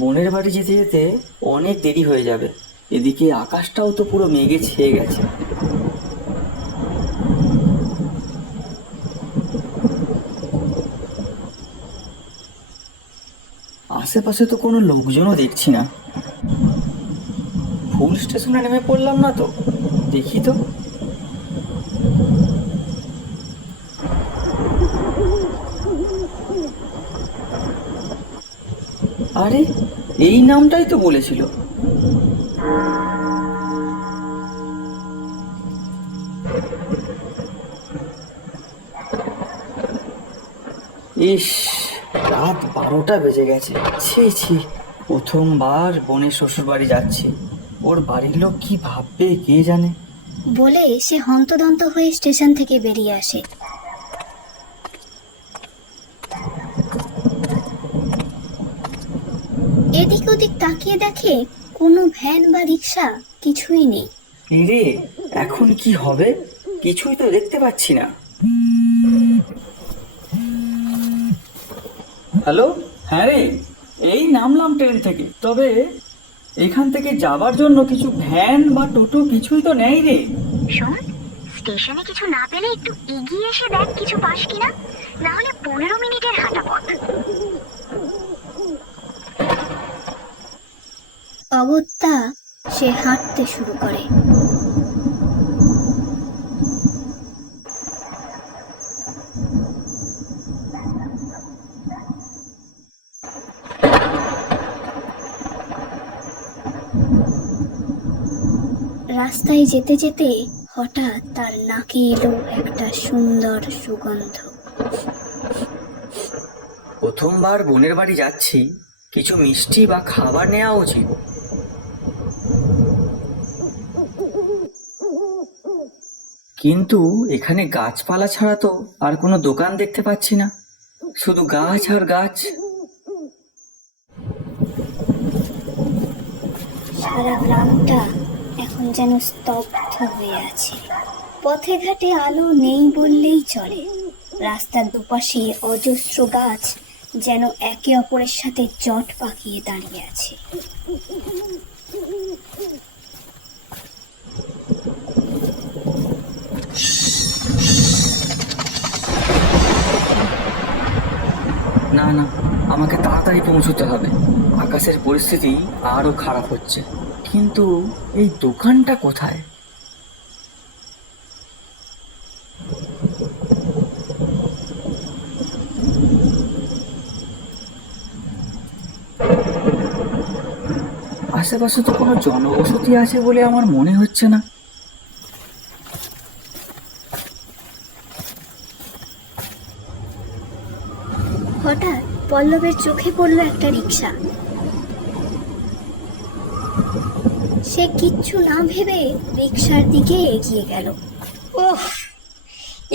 বোনের বাড়ি যেতে যেতে অনেক দেরি হয়ে যাবে। এদিকে আকাশটাও তো পুরো মেঘে ছেয়ে গেছে। আশেপাশে তো কোনো লোকজনও দেখছি না। ভুল স্টেশনে নেমে পড়লাম না তো? দেখি তো। আরে, এই নামটাই তো বলেছিল। ইস, রাত 12টা বেজে গেছে। ছি ছি, প্রথমবার বোনের শ্বশুর বাড়ি যাচ্ছি। ওর বাড়ির লোক কি ভাববে কে জানে। বলে সে হন্তদন্ত হয়ে স্টেশন থেকে বেরিয়ে আসে। এদিক ওদিক তাকিয়ে দেখে কোনো ভ্যান বা রিক্সা কিছুই নেই। রে, এখন কি হবে? কিছুই তো দেখতে পাচ্ছি না। হ্যালো, হ্যাঁ রে, এই নামলাম ট্রেন থেকে। তবে এখান থেকে যাবার জন্য কিছু ভ্যান বা টোটো কিছুই তো নেই রে। শোন, স্টেশনে কিছু না পেলে একটু এগিয়ে এসে দেখ কিছু পাস কিনা, না হলে 15 মিনিটের হাঁটা পথ। অগত্যা সে হাঁটতে শুরু করে। রাস্তায় যেতে যেতে হঠাৎ তার নাকে এলো একটা সুন্দর সুগন্ধ। প্রথমবার বোনের বাড়ি যাচ্ছি, কিছু মিষ্টি বা খাবার নেওয়া উচিত। কিন্তু এখানে গাছপালা ছাড়া তো আর কোনো দোকান দেখতে পাচ্ছি না, শুধু গাছ আর গাছ। সারা গ্রামটা এখন যেন স্তব্ধ হয়ে আছে। পথে ঘাটে আলো নেই বললেই চলে। রাস্তার দুপাশে অজস্র গাছ যেন একে অপরের সাথে জট পাকিয়ে দাঁড়িয়ে আছে। না না, আমাকে তাড়াতাড়ি পৌঁছতে হবে। আকাশের পরিস্থিতি আরো খারাপ হচ্ছে। কিন্তু এই দোকানটা কোথায়? আশেপাশে তো কোনো জনবসতি আছে বলে আমার মনে হচ্ছে না। হঠাৎ পল্লবের চোখে পড়লো একটা রিক্সা। সে কিচ্ছু না ভেবে রিক্সার দিকে এগিয়ে গেল। ওহ,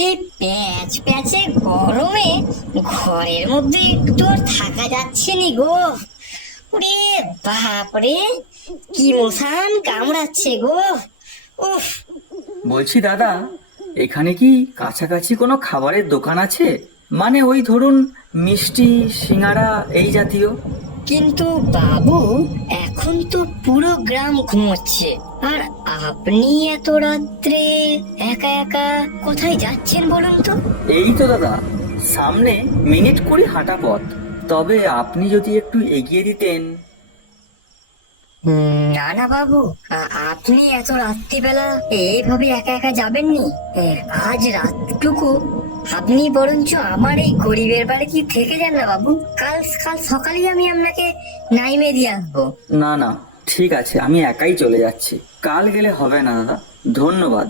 এই প্যাচ প্যাচে গরমে ঘরের মধ্যে একটু আর থাকা যাচ্ছে নি গো। ওরে বাপরে, কি মশান কামড়াচ্ছে গো। উফ, বলছি দাদা, এখানে কি কাছাকাছি কোনো খাবারের দোকান আছে? মানে ওই ধরুন মিষ্টি, সিঙ্গারা এই জাতীয়। কিন্তু বাবু, এখন তো পুরো গ্রাম ঘুমোচ্ছে, আর আপনি এত রাত্রে একা একা কোথায় যাচ্ছেন বলুন তো? এই তো দাদা, সামনে মিনিট 20 হাঁটা পথ। তবে আপনি যদি একটু এগিয়ে দিতেন। না না বাবু, আপনি এত রাত্রিবেলা এইভাবে একা একা যাবেননি। আজ রাতটুকু আপনি বরঞ্চ আমার এই গরিবের বাড়ি কি থেকে যান না বাবু। কাল কাল সকালেই আমি আপনাকে নাইমে দিয়ে আসবো। না না, ঠিক আছে, আমি একাই চলে যাচ্ছি। কাল গেলে হবে না দাদা, ধন্যবাদ।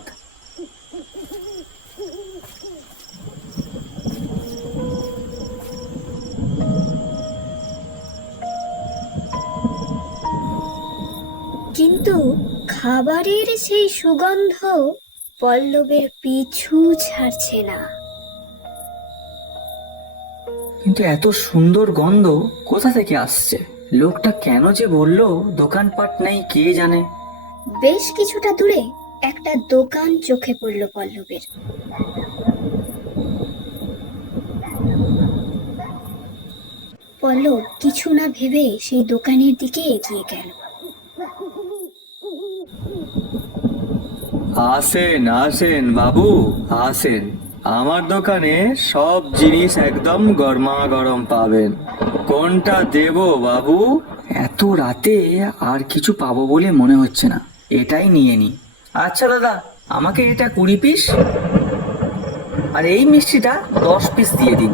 কিন্তু খাবারের সেই সুগন্ধ পল্লবের পিছু ছাড়ছে না। কিন্তু এত সুন্দর গন্ধ কোথা থেকে আসছে? লোকটা কেন যে বললো দোকানপাট নেই কে জানে। বেশ কিছুটা দূরে একটা দোকান চোখে পড়ল পল্লবের। পল্লব কিছু না ভেবে সেই দোকানের দিকে এগিয়ে গেল। আসেন আসেন বাবু, আসেন। আমার দোকানে সব জিনিস একদম গরমা গরম পাবেন। কোনটা দেব বাবু? এত রাতে আর কিছু পাবো বলে মনে হচ্ছে না, এটাই নিয়ে নি। আচ্ছা দাদা, আমাকে এটা 20 পিস আর এই মিষ্টিটা 10 পিস দিয়ে দিন।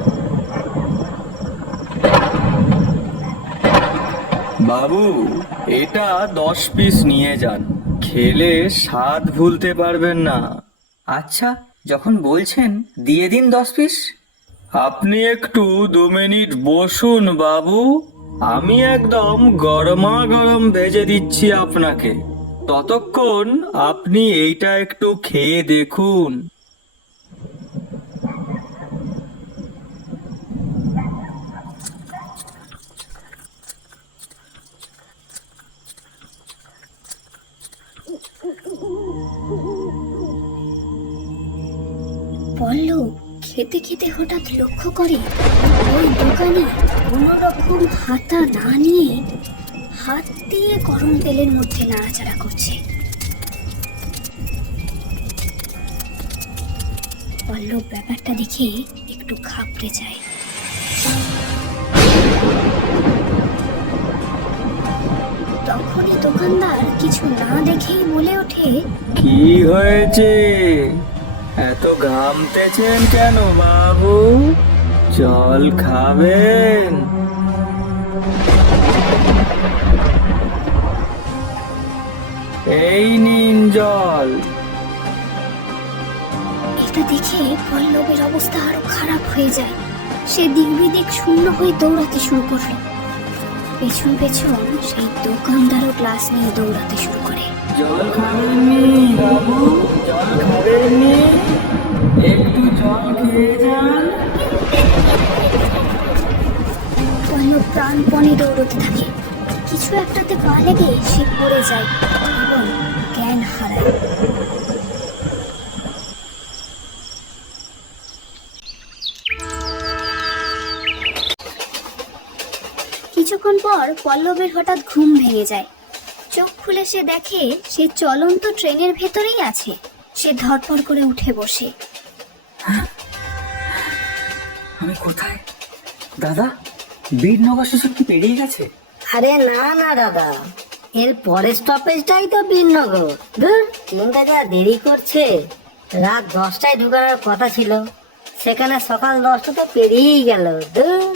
বাবু, এটা 10 পিস নিয়ে যান, খেলে স্বাদ ভুলতে পারবেন না। আচ্ছা, যখন বলছেন দিয়ে দিন 10 পিস। আপনি একটু 2 মিনিট বসুন বাবু, আমি একদম গরমা গরম ভেজে দিচ্ছি আপনাকে। ততক্ষণ আপনি এইটা একটু খেয়ে দেখুন। পল্লব খেতে খেতে হঠাৎ লক্ষ্য করে ওই দোকানে কোনো রকম হাতা না নিয়ে হাত দিয়ে গরম তেলের মধ্যে নাড়াচাড়া করছে। পল্লব ব্যাপারটা দেখে একটু ঘাবড়ে যায়। তখনই দোকানদার কিছু না দেখেই বলে ওঠে, কি হয়েছে? এত ঘামতেছেন কেন বাবু? জল খাবেন? এই নিন জল। এটা দেখে পল্লবের অবস্থা আরো খারাপ হয়ে যায়। সে দিক বিদিক শূন্য হয়ে দৌড়াতে শুরু করলো। পেছন পেছন সেই দোকানদারও গ্লাস নিয়ে দৌড়াতে শুরু করে। জল খাবেননি বাবু? জল খাবেননি? একটু জল খেয়ে যান। পল্লব প্রাণপণে দৌড়তে থাকে। কিছু একটাতে পা লেগে সে পড়ে যায় এবং জ্ঞান হারায়। কিছুক্ষণ পর পল্লবের হঠাৎ ঘুম ভেঙে যায়। চোখ খুলে সে দেখে সে চলন্ত ট্রেনের ভেতরেই আছে। সে ধড়ফড় করে উঠে বসে। আমি কোথায়? দাদা, বীরনগর স্টেশন কি পেরিয়ে গেছে? আরে না না দাদা, এর পরের স্টপেজটাই তো বীরনগর। ধুর, ট্রেনটা যা দেরি করছে। রাত 10টায় ঢুকানোর কথা ছিল, সেখানে সকাল 10টা তো পেরিয়েই গেল। ধুর।